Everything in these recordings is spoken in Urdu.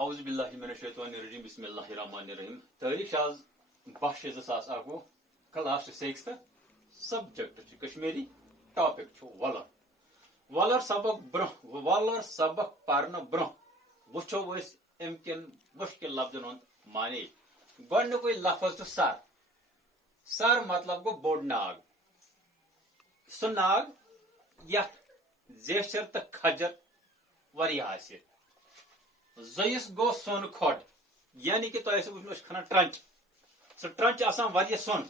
اعوذ باللہ من الشیطان الرجیم بسم اللہ الرحمن الرحیم تاریخ آز 12/2021 کلاس 6 سبجیکٹ کشمیری ٹاپک ولر ولر سبق برہ ولر سبق پرن برہ وچھو اس امکن مشکل لفظن ہند معنی گۄڈنیُکُے لفظ تو سر سر مطلب گو بوڑ ناگ سہ ناگ یتھ زیچھر تو کھجر واریاہ آسہِ زیس گو سون کھۄڈ یعنی کہ تۄہہِ وٕچھنو أسۍ کھنان ٹرنچ سُہ ٹرنچ آسان واریاہ سون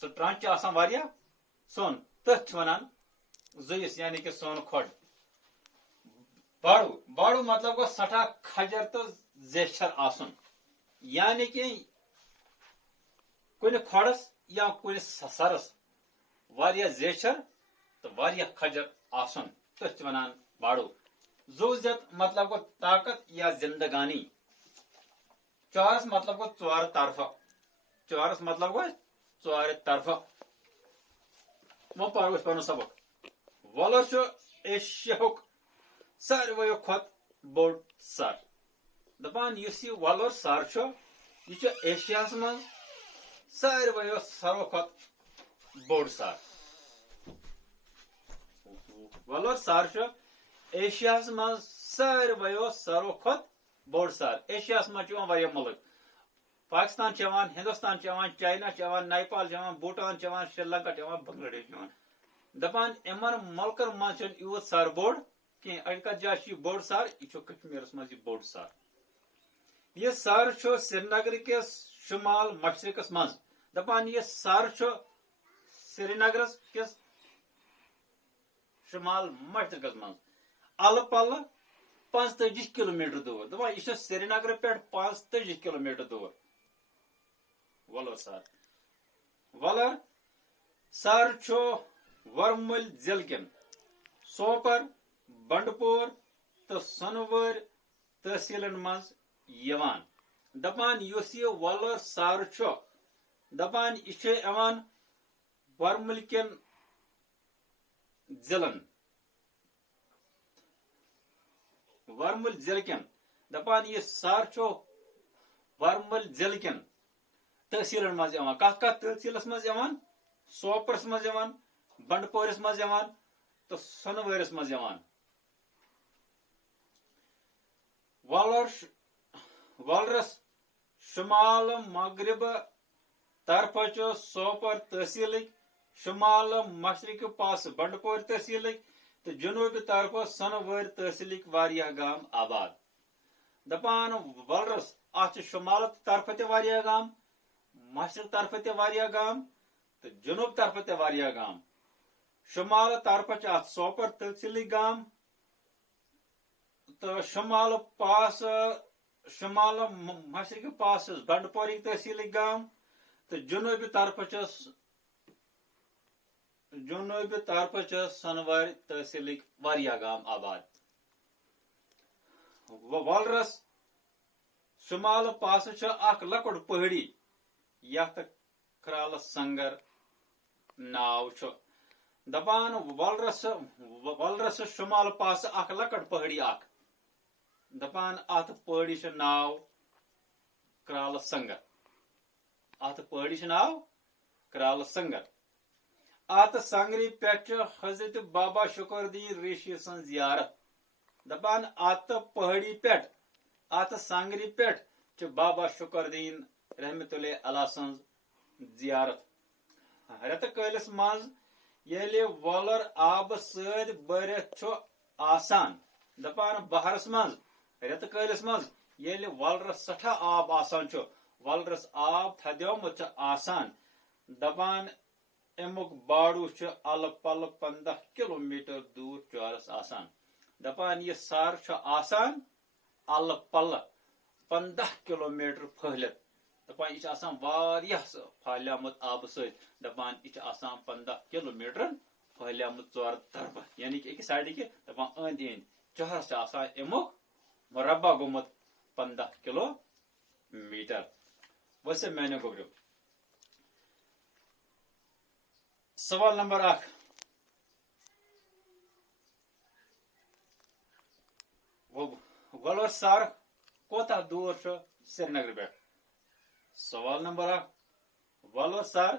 سُہ ٹرنچ آسان واریاہ سون تٔتھۍ چھِ وَنان زیس یعنی کہ سون کھۄڈ باڑو باڑو مطلب گو سٹھاہ کھجر تو زیچھر آسن یعنی کہ کُنہِ کھۄڈس یا کُنہِ سرس واریاہ زیچھر تو واریاہ کھجر آسن تٔتھۍ چھِ وَنان باڑو زوزت مطلب گو طاقت یا زندگانی چورس مطلب گو ژور طرفہ چورس مطلب گو ژورِ طرفہ وہ پرو أسۍ پنُن سبق وۄلر چھُ ایشیاہُک ساروٕیو کھۄتہٕ بوٚڑ سر دپان یُس یہِ وۄلر سر چھُ یہِ چھُ ایشیاہس منٛز ساروٕیو سرو کھۄتہٕ بوٚڑ سر وۄلر سر چھُ ایشیاہس منٛز ساروٕیو سرو کھۄتہٕ بوٚڑ سر ایشیاہس منٛز چھِ یِوان واریاہ مُلک پاکستان چھِ یِوان ہندوستان چھِ یِوان چاینا چھِ یِوان نیپال چھِ یِوان بوٗٹان چھِ یِوان شری لنکا چھِ یِوان بنگلہ دیش چھِ یِوان دپان یِمن مُلکن منٛز چھُنہٕ یوٗت سر بوٚڑ کینٛہہ اَڑِ کتھ جایہِ چھُ یہِ بوٚڑ سر یہِ چھُ کشمیٖرس منٛز یہِ بوٚڑ سر یہِ سر چھُ سرینگر کِس شمال مشرقس منٛز دپان یہِ سر چھُ سرینگرس کِس شمال مشرقس منٛز الہٕ پلہٕ 45 کلومیٹر دوٗر دپان یہِ چھُ سرینگر پٮ۪ٹھ 45 کلومیٹر دوٗر وۄلر سر وۄلر سر چھُ ورمُلۍ ضلعہٕ کٮ۪ن سوپر بنڈپور تہٕ سۄنہٕ تحصیلن منٛز یِوان دپان یُس یہِ وۄلر سر چھُ دپان یہِ چھُ یِوان ورمُلۍ کٮ۪ن ضلعن ورمُلۍ ضلعہٕ کٮ۪ن دپان یہِ سر چھُ ورمُلۍ ضلعہٕ کٮ۪ن تحصیلن منٛز یِوان کتھ کتھ تحصیلس منٛز یِوان سوپرس منٛز یِوان بنڈپورس منٛز یِوان تہٕ سۄنہٕ منٛز یِوان وۄلرس شمال مغرب طرفہٕ چھُ سوپر تحصیلٕکۍ شمال مشرقہِ پاسہٕ بنڈپور تحصیلٕکۍ تہٕ جنوٗبی طرفہٕ سۄنہٕ تحصیلٕکۍ واریاہ گام آباد دپان وۄلرس اتھ چھِ شمال طرفہٕ تہِ واریاہ گام مشرق طرفہٕ تہِ واریاہ گام تہٕ جنوب طرفہٕ تہِ واریاہ گام شمال طرفہٕ چھِ اتھ سوپر تحصیلٕکۍ گام تہٕ شمال مشرقہِ پاسہٕ بنڈپورٕکۍ تحصیلٕکۍ گام تہٕ جنوبی طرفہٕ چھِ سۄنہٕ تحصیلٕکۍ واریاہ گام آباد وۄلرس شمال پاسہٕ چھُ اکھ لۄکُٹ پہٲڑی یتھ کرالہٕ سنگر ناو چھُ دپان وۄلرس شمال پاسہٕ اکھ لۄکٕٹ پہٲڑی اکھ دپان اتھ پہٲڑی چھُ ناو کرالہٕ سنگر اتھ پہٲڑی چھُ ناو کرالہٕ سنگر اتھ سنگرِ پٮ۪ٹھ چھُ حضرت بابا شکر الدین ریشی سٕنٛز زیارت دپان اتھ پہٲڑی پٮ۪ٹھ اتھ سنگرِ پٮ۪ٹھ چھُ بابا شکر الدین رحمتہ اللہ علیہ سٕنٛز زیارت رٮ۪تہٕ کٲلِس منٛز ییٚلہِ وۄلر آبہٕ سۭتۍ بٔرِتھ چھُ آسان دپان بہارس منٛز رٮ۪تہٕ کٲلِس منٛز ییٚلہِ وۄلرس سٮ۪ٹھاہ آب آسان چھُ وۄلرس آب تھدیومُت چھُ آسان دپان امیُک باڑو چھُ الہٕ پلہٕ 15 کلومیٹر دوٗر چورس آسان دپان یہِ سر چھُ آسان الہٕ پلہٕ 15 کلومیٹر پھہلِتھ دپان یہِ چھُ آسان واریاہ پھہلیومُت آبہٕ سۭتۍ دپان یہِ چھُ آسان 15 کلومیٹر پھہلیومُت ژورٕ طرفہٕ یعنی کہ أکِس سایڈٕ کہِ دپان أنٛدۍ أنٛدۍ چہرس چھُ آسان امیُک مربع گوٚمُت 15 کلومیٹر ؤسِو میانیو گوٚبریو سوال نمبر 1 وۄلر سر کوتاہ دور سری نگر پہ؟ سوال نمبر 1 ولور سر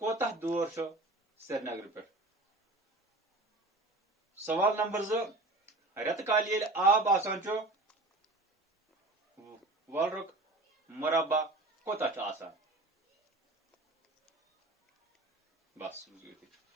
کوتاہ دور سری نگر پہ؟ سوال نمبر 2 رت کال یل آب آسان ولرک مربع کوتاہ آسان؟